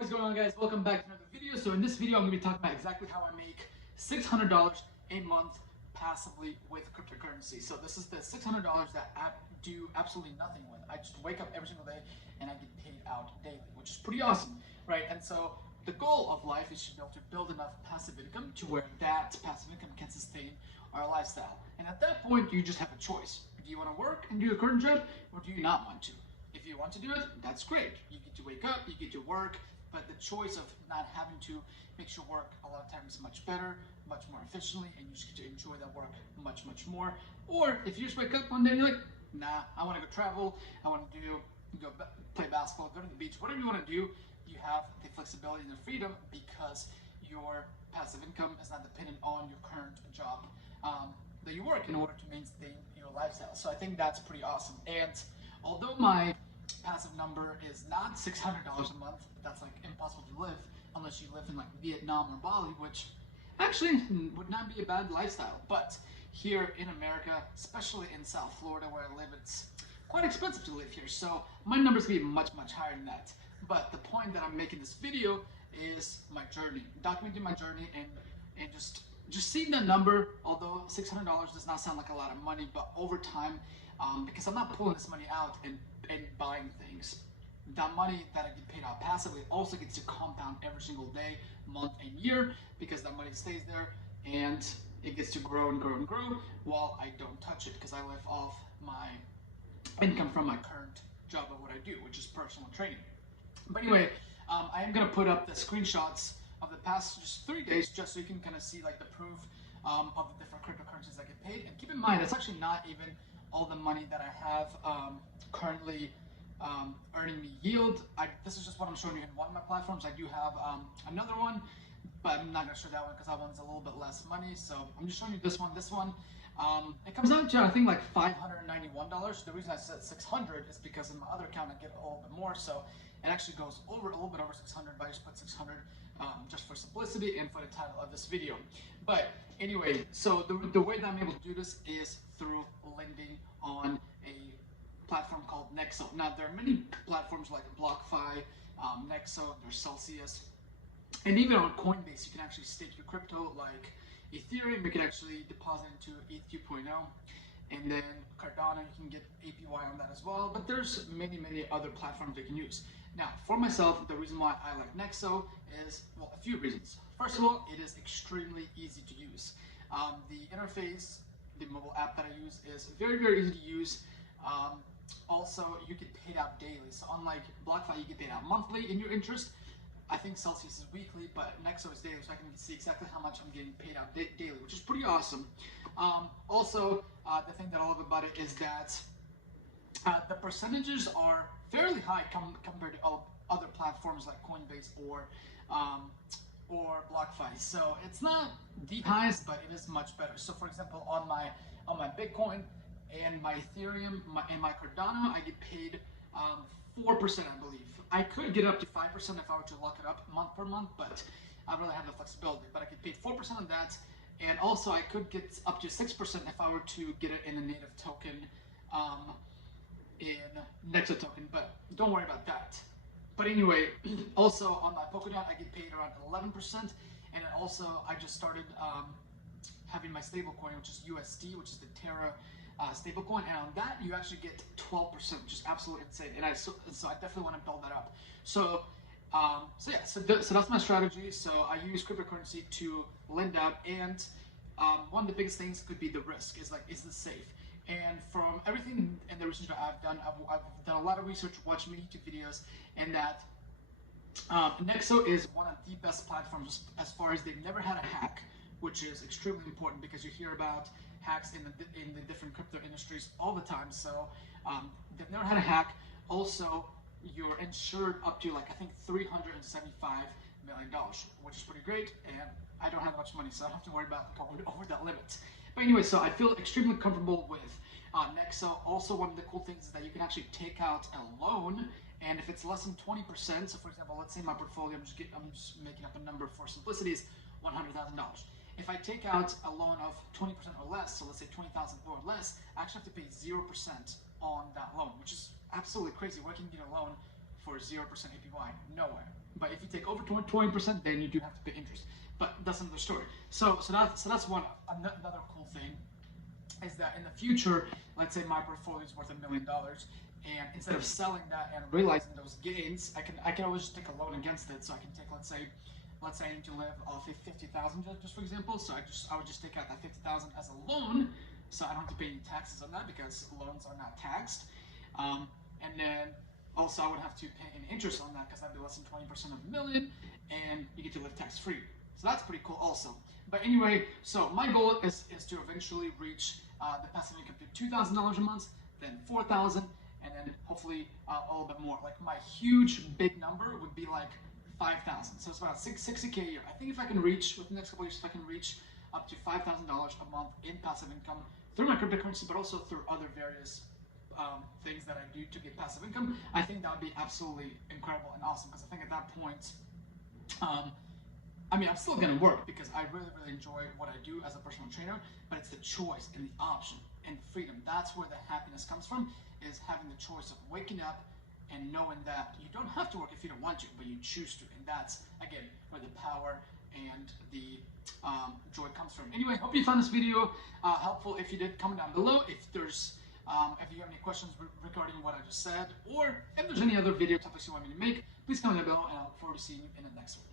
What is going on, guys? Welcome back to another video. So in this video, I'm going to be talking about exactly how I make $600 a month passively with cryptocurrency. So this is the $600 that I do absolutely nothing with. I just wake up every single day and I get paid out daily, which is pretty awesome, right? And so the goal of life is to be able to build enough passive income to where that passive income can sustain our lifestyle. And at that point, you just have a choice. Do you want to work and do your current job, or do you not want to? If you want to do it, that's great. You get to wake up, you get to work, but the choice of not having to makes your work a lot of times much better, much more efficiently, and you just get to enjoy that work much, much more. Or if you just wake up one day and you're like, nah, I want to go travel, I want to play basketball, go to the beach, whatever you want to do, you have the flexibility and the freedom because your passive income is not dependent on your current job that you work in order to maintain your lifestyle. So I think that's pretty awesome. And although my passive number is not $600 a month, that's like impossible to live unless you live in like Vietnam or Bali, which actually would not be a bad lifestyle. But here in America, especially in South Florida where I live, it's quite expensive to live here. So my numbers can be much, much higher than that. But the point that I'm making this video is my journey, documenting my journey and just seeing the number. Although $600 does not sound like a lot of money, but over time, because I'm not pulling this money out and buying things, that money that I get paid out passively also gets to compound every single day, month, and year, because that money stays there and it gets to grow and grow and grow while I don't touch it, because I live off my income from my current job of what I do, which is personal training. But anyway, I am going to put up the screenshots of the past just 3 days, just so you can kind of see like the proof of the different cryptocurrencies I get paid. And keep in mind, it's actually not even all the money that I have currently earning me yield. This is just what I'm showing you in one of my platforms. I do have another one, but I'm not going to show that one because that one's a little bit less money. So I'm just showing you this one. It comes out to, I think, like $591. The reason I said 600 is because in my other account I get a little bit more. So it actually goes over a little bit over 600, but I just put 600 just for simplicity and for the title of this video. But anyway, so the way that I'm able to do this is through lending on a platform called Nexo. Now, there are many platforms like BlockFi, Nexo, there's Celsius, and even on Coinbase, you can actually stake your crypto like Ethereum. You can actually deposit into ETH 2.0, and then Cardano, you can get APY on that as well. But there's many, many other platforms you can use. Now, for myself, the reason why I like Nexo is, well, a few reasons. First of all, it is extremely easy to use. The interface, the mobile app that I use is very, very easy to use. Also, you get paid out daily. So unlike BlockFi, you get paid out monthly in your interest. I think Celsius is weekly, but Nexo is daily, so I can see exactly how much I'm getting paid out daily, which is pretty awesome. Also, the thing that I love about it is that the percentages are fairly high compared to other platforms like Coinbase or BlockFi. So it's not the highest, but it is much better. So for example, on my Bitcoin and my Ethereum and my Cardano, I get paid 4%, I believe. I could get up to 5% if I were to lock it up month per month, but I really have the flexibility. But I get paid 4% on that, and also I could get up to 6% if I were to get it in a native token, in Nexo token. But don't worry about that. But anyway, also on my Polkadot, I get paid around 11%, and also I just started having my stablecoin, which is USD, which is the Terra stablecoin, and on that you actually get 12%, which is absolutely insane. And so I definitely want to build that up. So so that's my strategy. So I use cryptocurrency to lend out, and one of the biggest things could be the risk. Is this safe? And from everything and the research that I've done a lot of research, watched many YouTube videos, and that Nexo is one of the best platforms as far as they've never had a hack, which is extremely important because you hear about hacks in the different crypto industries all the time. So they've never had a hack. Also, you're insured up to like I think $375 million, which is pretty great. And I don't have much money, so I don't have to worry about going over that limit. But anyway, so I feel extremely comfortable with Nexo. Also, one of the cool things is that you can actually take out a loan, and if it's less than 20%, so for example, let's say my portfolio, I'm just making up a number for simplicity, is $100,000. If I take out a loan of 20% or less, so let's say 20,000 or less, I actually have to pay 0% on that loan, which is absolutely crazy. Where can you get a loan for 0% APY? Nowhere. But if you take over 20%, then you do have to pay interest. But that's another story. So that's one another cool thing is that in the future, let's say my portfolio is worth $1 million, and instead of selling that and realizing those gains, I can always just take a loan against it. So I can take, let's say I need to live off of 50,000 just for example. So I would just take out that 50,000 as a loan, so I don't have to pay any taxes on that because loans are not taxed. And then also I would have to pay an interest on that because that'd be less than 20% of a million, and you get to live tax free. So that's pretty cool also. But anyway, so my goal is to eventually reach the passive income to $2,000 a month, then 4,000, and then hopefully a little bit more. Like my huge big number would be like 5,000. So it's about 60K a year. I think if I can reach, within the next couple of years, if I can reach up to $5,000 a month in passive income through my cryptocurrency, but also through other various things that I do to get passive income, I think that would be absolutely incredible and awesome. Because I think at that point, I mean, I'm still going to work because I really, really enjoy what I do as a personal trainer, but it's the choice and the option and freedom. That's where the happiness comes from, is having the choice of waking up and knowing that you don't have to work if you don't want to, but you choose to. And that's, again, where the power and the joy comes from. Anyway, hope you found this video helpful. If you did, comment down below. If you have any questions regarding what I just said, or if there's any other video topics you want me to make, please comment down below, and I look forward to seeing you in the next one.